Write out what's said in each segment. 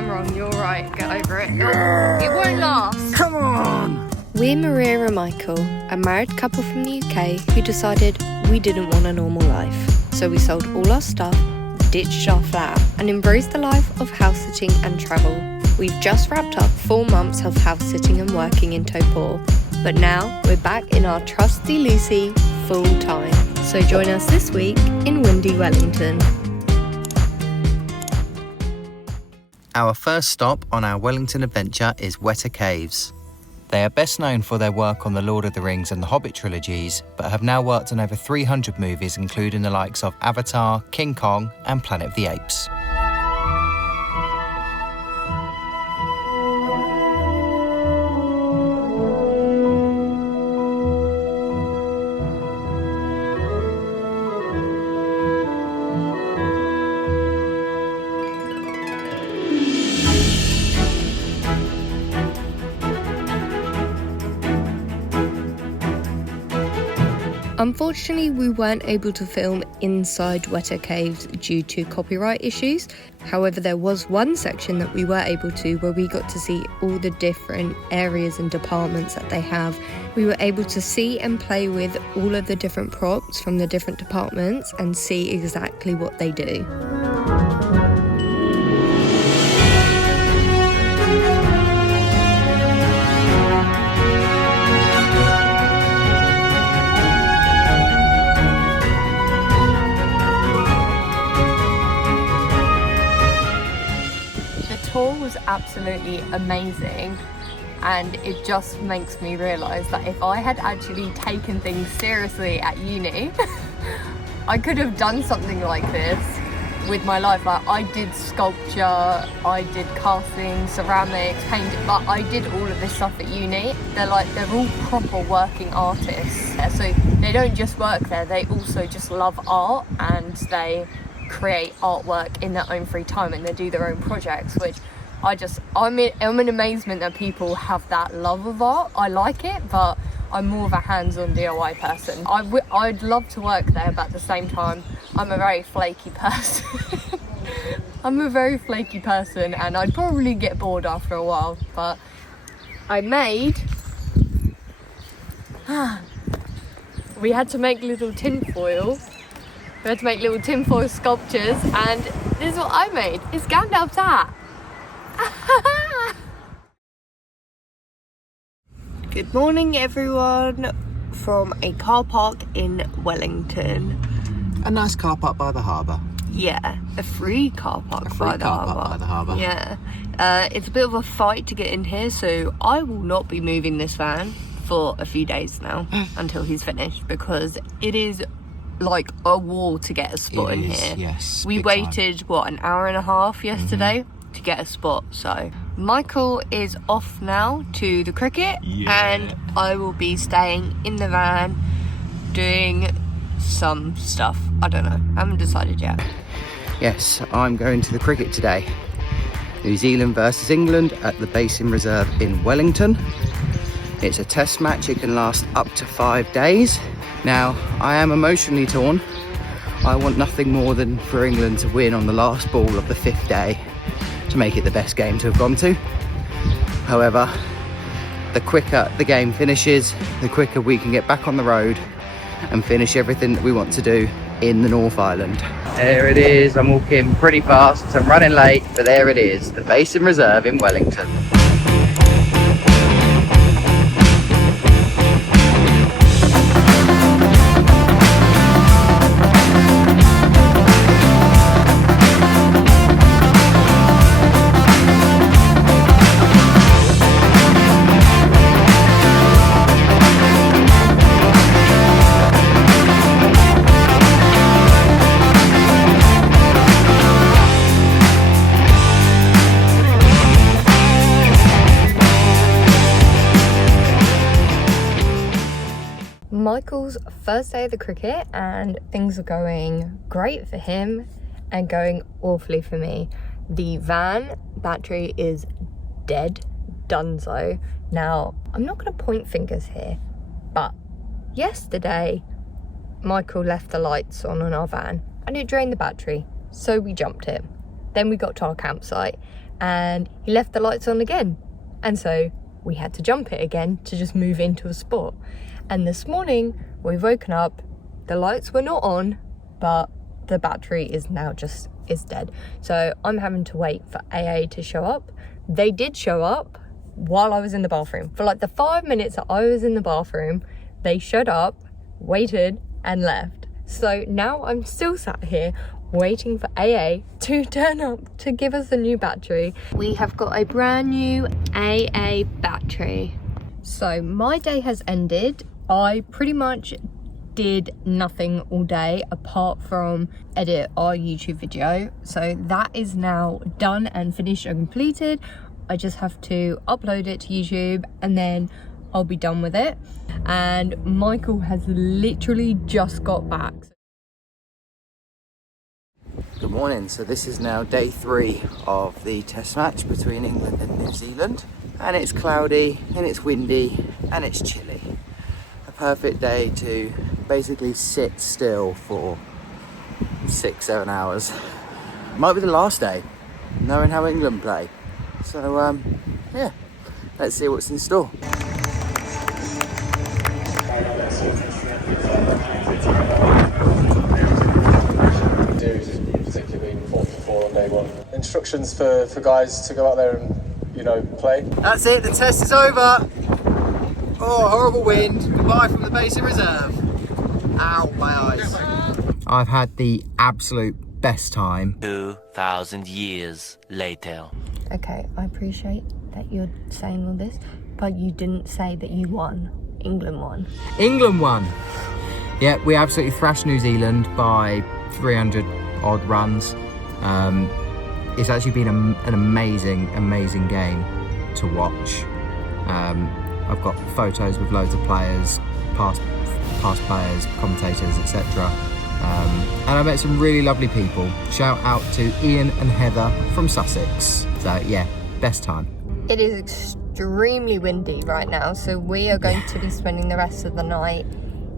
I'm wrong, you're right, get over it. It won't last. Come on! We're Maria and Michael, a married couple from the UK who decided we didn't want a normal life. So we sold all our stuff, ditched our flat, and embraced the life of house sitting and travel. We've just wrapped up 4 months of house sitting and working in Taupo, but now we're back in our trusty Lucy full time. So join us this week in windy Wellington. Our first stop on our Wellington adventure is Wētā Caves. They are best known for their work on the Lord of the Rings and the Hobbit trilogies, but have now worked on over 300 movies including the likes of Avatar, King Kong and Planet of the Apes. Unfortunately, we weren't able to film inside Wētā Caves due to copyright issues. However, there was one section that we were able to where we got to see all the different areas and departments that they have. We were able to see and play with all of the different props from the different departments and see exactly what they do. Was absolutely amazing, and it just makes me realise that if I had actually taken things seriously at uni, I could have done something like this with my life. Like, I did sculpture, I did casting, ceramics, painting, but I did all of this stuff at uni. They're all proper working artists, so they don't just work there, they also just love art and they create artwork in their own free time and they do their own projects, which I'm in amazement that people have that love of art. I like it, but I'm more of a hands-on DIY person. I'd love to work there, but at the same time, I'm a very flaky person. I'm a very flaky person, and I'd probably get bored after a while, but we had to make little tinfoil. We had to make little tinfoil sculptures, and this is what I made. It's Gandalf's hat. Good morning, everyone, from a car park in Wellington. A nice car park by the harbour. Yeah, a free car park by the harbour. Yeah, it's a bit of a fight to get in here, so I will not be moving this van for a few days now until he's finished, because it is like a wall to get a spot in here. Yes, we waited an hour and a half yesterday to get a spot. So Michael is off now to the cricket, and I will be staying in the van doing some stuff. I don't know, I haven't decided yet. Yes, I'm going to the cricket today. New Zealand versus England at the Basin Reserve in Wellington. It's a test match, it can last up to 5 days. Now, I am emotionally torn. I want nothing more than for England to win on the last ball of the 5th day to make it the best game to have gone to. However, the quicker the game finishes, the quicker we can get back on the road and finish everything that we want to do in the North Island. There it is. I'm walking pretty fast, so I'm running late, but there it is, the Basin Reserve in Wellington. Michael's first day of the cricket, and things are going great for him and going awfully for me. The van battery is dead, donezo. Now, I'm not going to point fingers here, but yesterday Michael left the lights on our van and it drained the battery, so we jumped it. Then we got to our campsite and he left the lights on again. And so we had to jump it again to just move into a spot. And this morning we've woken up, the lights were not on, but the battery is now is dead. So I'm having to wait for AA to show up. They did show up while I was in the bathroom. For like the 5 minutes that I was in the bathroom, they showed up, waited, and left. So now I'm still sat here waiting for AA to turn up to give us a new battery. We have got a brand new AA battery. So my day has ended. I pretty much did nothing all day apart from edit our YouTube video. So that is now done and finished and completed. I just have to upload it to YouTube and then I'll be done with it. And Michael has literally just got back. Good morning. So this is now day 3 of the test match between England and New Zealand, and it's cloudy and it's windy and it's chilly. A perfect day to basically sit still for 6-7 hours. Might be the last day, knowing how England play. So yeah, let's see what's in store. Instructions for guys to go out there and, you know, play. That's it, the test is over. Oh, horrible wind. Goodbye from the Basin Reserve. Ow, my eyes. I've had the absolute best time. 2,000 years later. Okay, I appreciate that you're saying all this, but you didn't say that you won. England won. England won. Yeah, we absolutely thrashed New Zealand by 300 odd runs. It's actually been an amazing game to watch. I've got photos with loads of players, past players, commentators, etc. And I met some really lovely people. Shout out to Ian and Heather from Sussex. So yeah, best time. It is extremely windy right now, so we are going to be spending the rest of the night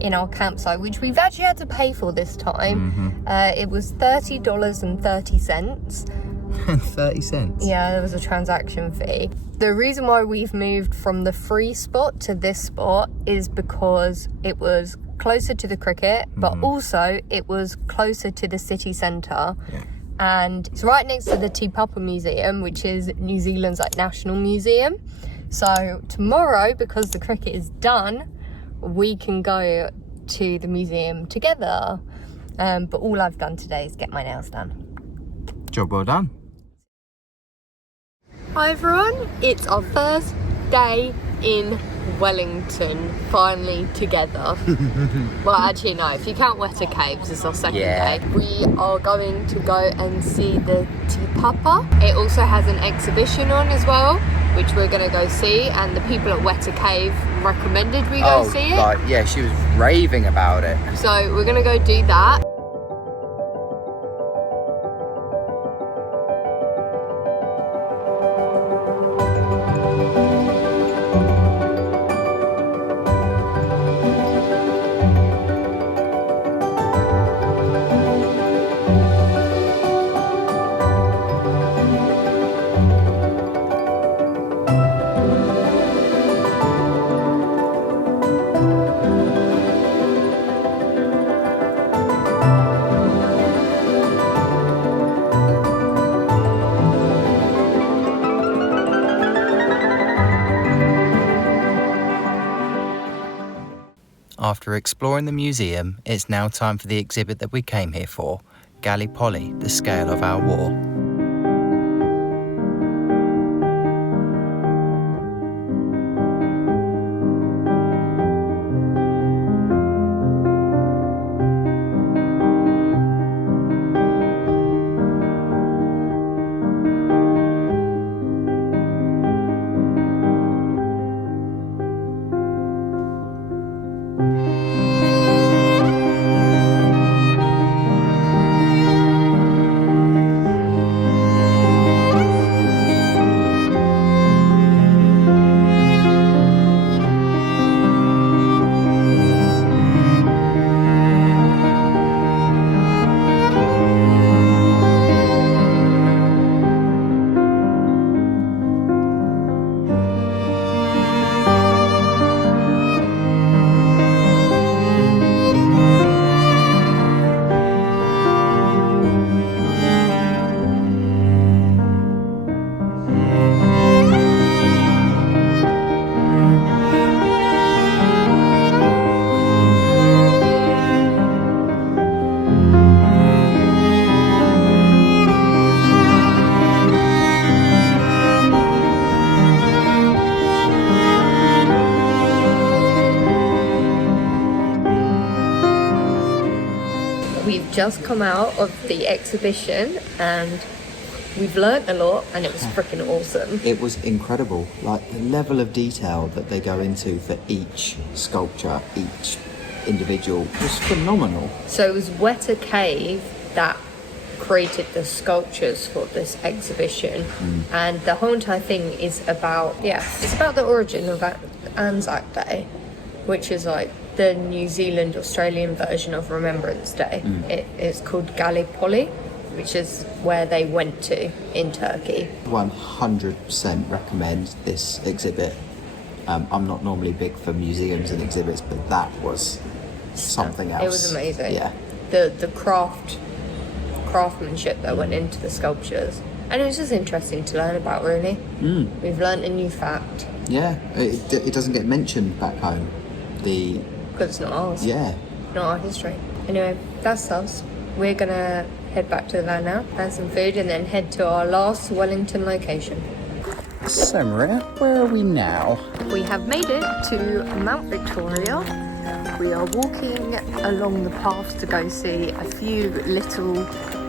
in our campsite, which we've actually had to pay for this time. It was $30.30. 30 cents? Yeah, there was a transaction fee. The reason why we've moved from the free spot to this spot is because it was closer to the cricket, but also it was closer to the city centre. Yeah. And it's right next to the Taupo Museum, which is New Zealand's like national museum. So tomorrow, because the cricket is done, we can go to the museum together. But all I've done today is get my nails done. Job well done. Hi everyone, it's our first day in Wellington, finally together. Well, actually no, if you count Wētā Caves, it's our second day. We are going to go and see the Taupo. It also has an exhibition on as well, which we're going to go see, and the people at Wētā Cave recommended we go see it. Like, yeah, she was raving about it. So we're going to go do that. After exploring the museum, it's now time for the exhibit that we came here for, Gallipoli, the scale of our war. just come out of the exhibition and we've learnt a lot, and it was freaking awesome. It was incredible. Like the level of detail that they go into for each sculpture, each individual was phenomenal. So it was Wētā cave that created the sculptures for this exhibition, and the whole entire thing is about, it's about the origin of Anzac Day, which is like the New Zealand Australian version of Remembrance Day. It's called Gallipoli, which is where they went to in Turkey. 100% recommend this exhibit. I'm not normally big for museums and exhibits, but that was something else. It was amazing. Yeah. The craftsmanship that went into the sculptures, and it was just interesting to learn about, really. We've learned a new fact. Yeah, it doesn't get mentioned back home. Because it's not ours. Yeah. Not our history. Anyway, that's us. We're gonna head back to the van now, have some food, and then head to our last Wellington location. So Maria, where are we now? We have made it to Mount Victoria. We are walking along the path to go see a few little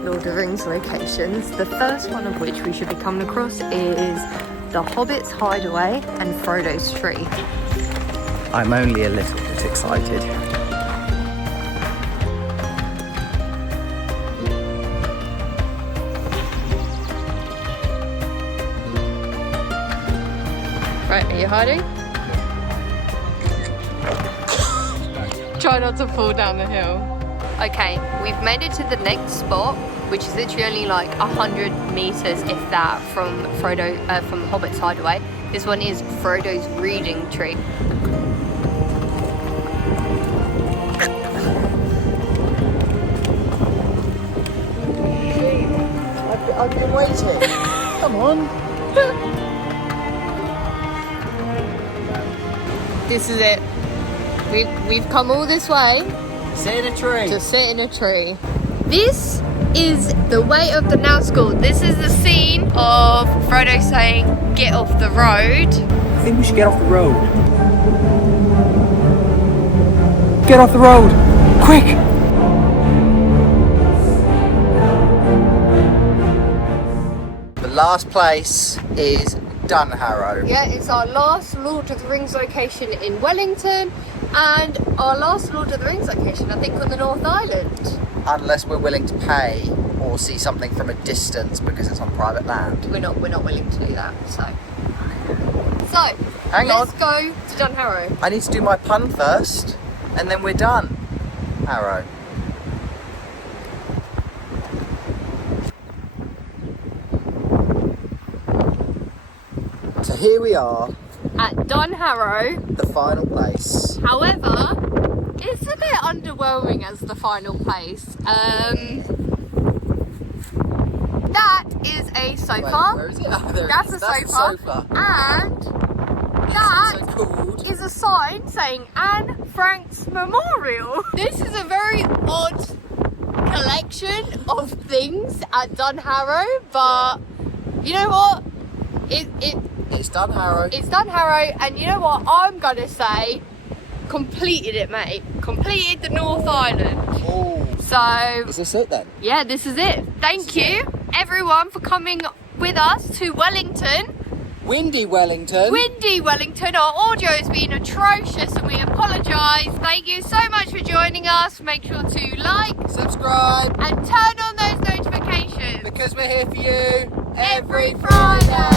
Lord of the Rings locations. The first one of which we should be coming across is the Hobbit's Hideaway and Frodo's Tree. I'm only a little bit excited. Right, are you hiding? Try not to fall down the hill. Okay, we've made it to the next spot, which is literally only like 100 meters, if that, from from Hobbit's Hideaway. This one is Frodo's Reading Tree. I've been waiting. Come on. This is it. We've come all this way Sit in a tree. to sit in a tree. This is the way of the Nazgul. This is the scene of Frodo saying, "Get off the road." I think we should get off the road. Get off the road! Quick! The last place is Tongariro. Yeah, it's our last Lord of the Rings location in Wellington, and our last Lord of the Rings location, I think, on the North Island. Unless we're willing to pay or see something from a distance because it's on private land. We're not willing to do that, so Hang let's on. go to Tongariro. I need to do my pun first, and then we're done. Arrow. So here we are, At Tongariro. the final place. However, it's a bit underwhelming as the final place. That is a sofa. Wait, where is it? Oh, there it That's is. a That's sofa. the sofa. And It's that also called. is a sign saying Anne Frank's Memorial. This is a very odd collection of things at Tongariro, but you know what? It's Tongariro. It's Tongariro, and you know what? I'm gonna say, completed it, mate. Completed the North Island. Oh. So Is this it then? yeah, this is it. Thank you, everyone, for coming with us to Wellington. Windy Wellington. Windy Wellington. Our audio has been atrocious, and we apologise. Thank you so much for joining us. Make sure to like Subscribe and turn on those notifications because we're here for you every Friday.